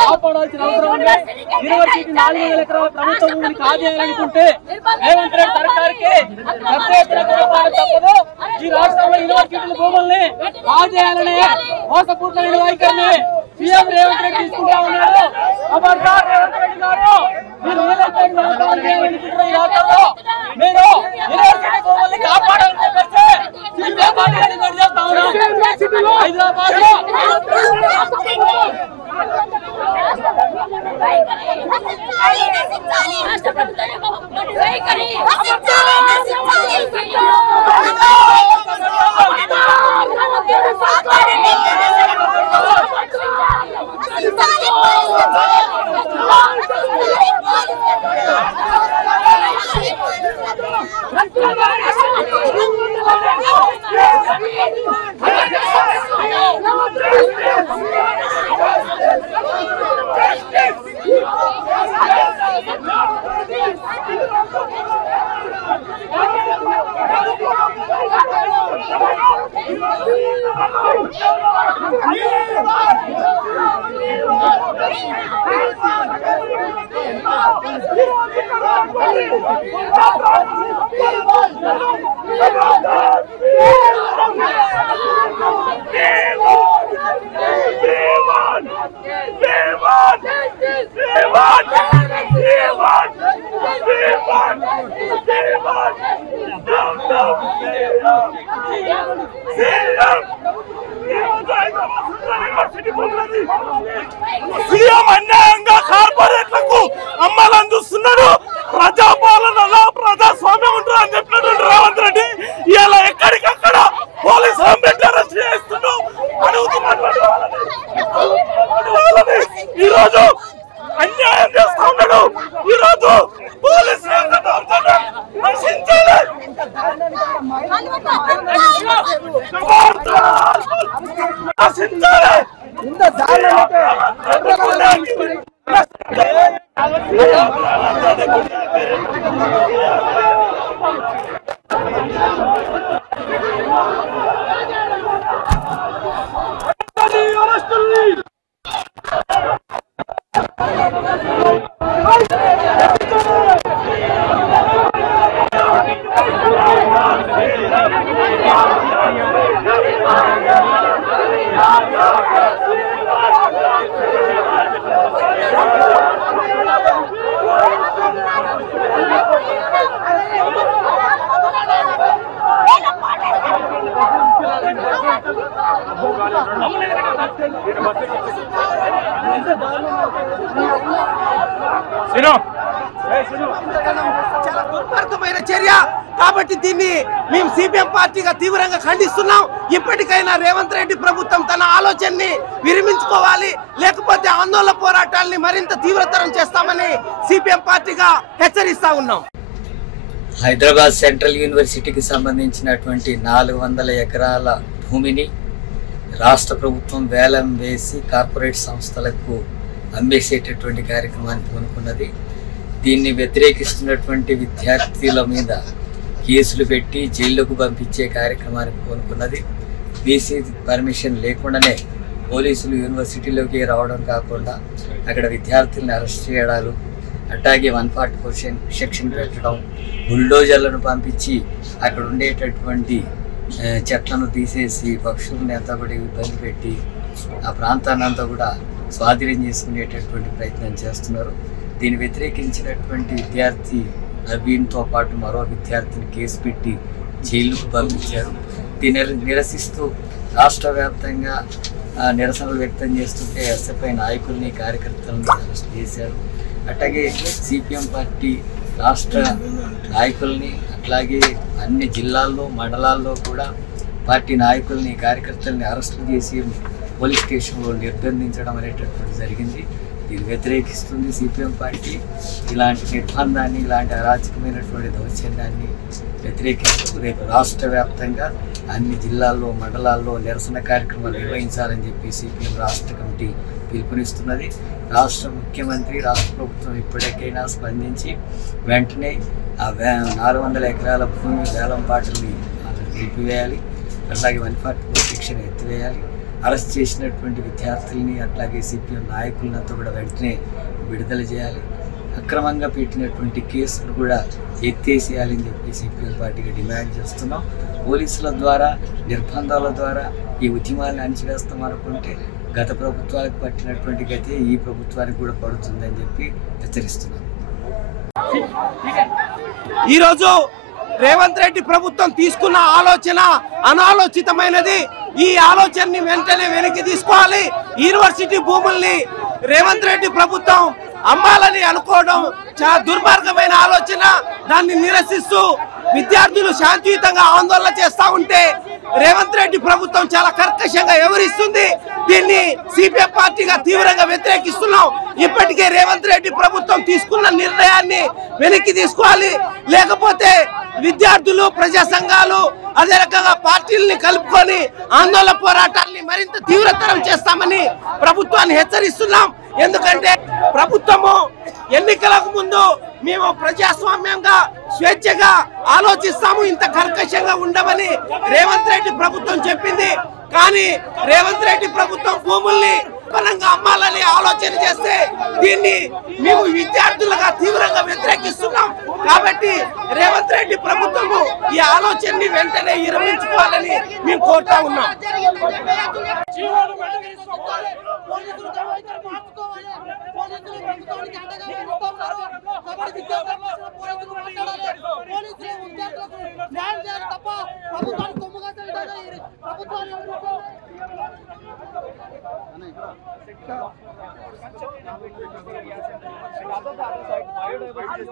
కాపాడాల్సిన అవసరం ఉంది. యూనివర్సిటీ 400 ఎకరాల ప్రభుత్వ భూమిని కాజేయాలనుకుంటే రేవంత్ రెడ్డి సర్కార్కి పెద్ద ఎత్తున పోరాటం తప్పదు. ఈ రాష్ట్రంలో యూనివర్సిటీల భూముల్ని కాజేయాలనే మోసపూరితమైన వైఖరిని సీఎం రేవంత్ రెడ్డి తీసుకుంటా ఉన్నాడు. ఖబర్దార్ రేవంత్ రెడ్డి గారు, మీరు ఏదైతే కాజేయాలనుకుంటున్న ఈ రాష్ట్రంలో మీరు యూనివర్సిటీ భూముల్ని కాపాడాలని చెప్పేసి సీఎం పార్టీ చేస్తా ఉన్నాం. హైదరాబాద్ లో సీఎం అన్యాయంగా కార్పొరేట్లకు అమ్మాలందిస్తున్నాడు. ప్రజాపాలనలో ప్రజాస్వామ్యం ఉంటుంది అని చెప్పినటువంటి రేవంత్ రెడ్డి ఇలా ఎక్కడికక్కడ పోలీసులు పెట్టి అరెస్ట్ చేస్తున్నాడు. అడుగుతున్నటువంటి వాళ్ళని ఈరోజు అన్యాయం చేస్తా ఉన్నాడు. ఈరోజు పోలీసులు చాలా దుర్మార్గమైన చర్య కాబట్టి దీన్ని మేము సిపిఎం పార్టీగా తీవ్రంగా ఖండిస్తున్నాం. ఇప్పటికైనా రేవంత్ రెడ్డి ప్రభుత్వం తన ఆలోచనని విరమించుకోవాలి, లేకపోతే ఆందోళన పోరాటాలని మరింత తీవ్రతరం చేస్తామని సిపిఎం పార్టీగా హెచ్చరిస్తా ఉన్నాం. హైదరాబాద్ సెంట్రల్ యూనివర్సిటీకి సంబంధించినటువంటి 400 ఎకరాల భూమిని రాష్ట్ర ప్రభుత్వం వేలం వేసి కార్పొరేట్ సంస్థలకు అమ్మేసేటటువంటి కార్యక్రమాన్ని పూనుకున్నది. దీన్ని వ్యతిరేకిస్తున్నటువంటి విద్యార్థుల మీద కేసులు పెట్టి జైల్లోకి పంపించే కార్యక్రమాన్ని పూనుకున్నది. బీసీ పర్మిషన్ లేకుండానే పోలీసులు యూనివర్సిటీలోకి రావడం కాకుండా అక్కడ విద్యార్థుల్ని అరెస్ట్ చేయడాలు, అట్లాగే 144 సెక్షన్ పెట్టడం, బుల్డోజర్లను పంపించి అక్కడ ఉండేటటువంటి చెట్లను తీసేసి పక్షులను అంతా కూడా ఇబ్బంది పెట్టి ఆ ప్రాంతాన్ని అంతా కూడా స్వాధీనం చేసుకునేటటువంటి ప్రయత్నం చేస్తున్నారు. దీన్ని వ్యతిరేకించినటువంటి విద్యార్థి నవీన్తో పాటు మరో విద్యార్థిని కేసు పెట్టి జైలుకు పంపించారు. దీన్ని నిరసిస్తూ రాష్ట్ర వ్యాప్తంగా నిరసనలు వ్యక్తం చేస్తుంటే ఎస్ఎఫ్ఐ నాయకుల్ని కార్యకర్తలను అరెస్ట్ చేశారు. అట్లాగే సిపిఎం పార్టీ రాష్ట్ర నాయకుల్ని అట్లాగే అన్ని జిల్లాల్లో మండలాల్లో కూడా పార్టీ నాయకుల్ని కార్యకర్తల్ని అరెస్టు చేసి పోలీస్ స్టేషన్లో నిర్బంధించడం అనేటటువంటి జరిగింది. దీన్ని వ్యతిరేకిస్తుంది సిపిఎం పార్టీ. ఇలాంటి నిర్బంధాన్ని, ఇలాంటి అరాచకమైనటువంటి దౌర్జన్యాన్ని వ్యతిరేకిస్తూ రేపు రాష్ట్ర వ్యాప్తంగా అన్ని జిల్లాల్లో మండలాల్లో నిరసన కార్యక్రమాలు నిర్వహించాలని చెప్పి సిపిఎం రాష్ట్ర కమిటీ పిలుపునిస్తున్నది. రాష్ట్ర ముఖ్యమంత్రి, రాష్ట్ర ప్రభుత్వం ఇప్పటికైనా స్పందించి వెంటనే ఆ 400 ఎకరాల భూమి వేలం పాటల్ని నిలిపివేయాలి. అలాగే 144 సెక్షన్ ఎత్తివేయాలి. అరెస్ట్ చేసినటువంటి విద్యార్థుల్ని అట్లాగే సిపిఎం నాయకులంతా కూడా వెంటనే విడుదల చేయాలి. అక్రమంగా పెట్టినటువంటి కేసును కూడా ఎత్తేసేయాలని చెప్పి సిపిఎం పార్టీగా డిమాండ్ చేస్తున్నాం. పోలీసుల ద్వారా నిర్బంధాల ద్వారా ఈ ఉద్యమాన్ని అణిచివేస్తాం అనుకుంటే గత ప్రభుత్వాలకు పట్టినటువంటి గతే ఈ ప్రభుత్వానికి కూడా పడుతుందని చెప్పి హెచ్చరిస్తున్నాం. ఈరోజు రేవంత్ రెడ్డి ప్రభుత్వం తీసుకున్న ఆలోచన అనాలోచితమైనది. ఈ ఆలోచనని వెంటనే వెనక్కి తీసుకోవాలి. యూనివర్సిటీ భూముల్ని రేవంత్ రెడ్డి ప్రభుత్వం అమ్మాలని అనుకోవడం చాలా దుర్మార్గమైన ఆలోచన. దాన్ని నిరసిస్తూ విద్యార్థులు శాంతియుతంగా ఆందోళన చేస్తా ఉంటే రేవంత్ రెడ్డి ప్రభుత్వం చాలా కర్కశంగా వ్యవహరిస్తుంది. దీన్ని సిపిఎం పార్టీగా తీవ్రంగా వ్యతిరేకిస్తున్నాం. ఇప్పటికే రేవంత్ రెడ్డి ప్రభుత్వం తీసుకున్న నిర్ణయాన్ని వెనక్కి తీసుకోవాలి. లేకపోతే విద్యార్థులు, ప్రజా సంఘాలు, అదే రకంగా పార్టీలని కలుపుకొని ఆందోళన పోరాటాన్ని మరింత తీవ్రతరం చేస్తామని ప్రభుత్వాన్ని హెచ్చరిస్తున్నాం. ఎందుకంటే ప్రభుత్వము ఎన్నికలకు ముందు మేము ప్రజాస్వామ్యంగా స్వేచ్ఛగా ఆలోచిస్తాము, ఇంత కర్కశంగా ఉండమని రేవంత్ రెడ్డి ప్రభుత్వం చెప్పింది. కానీ రేవంత్ రెడ్డి ప్రభుత్వం భూముల్ని బలంగా అమ్మాలని ఆలోచన చేస్తే దీన్ని మేము విద్యార్థులుగా తీవ్రంగా వ్యతిరేకిస్తున్నాం. కాబట్టి రేవంత్ రెడ్డి ప్రభుత్వము ఈ ఆలోచనని వెంటనే విరమించుకోవాలని మేము కోరుతా ఉన్నాం. బయోడైవర్సిటీ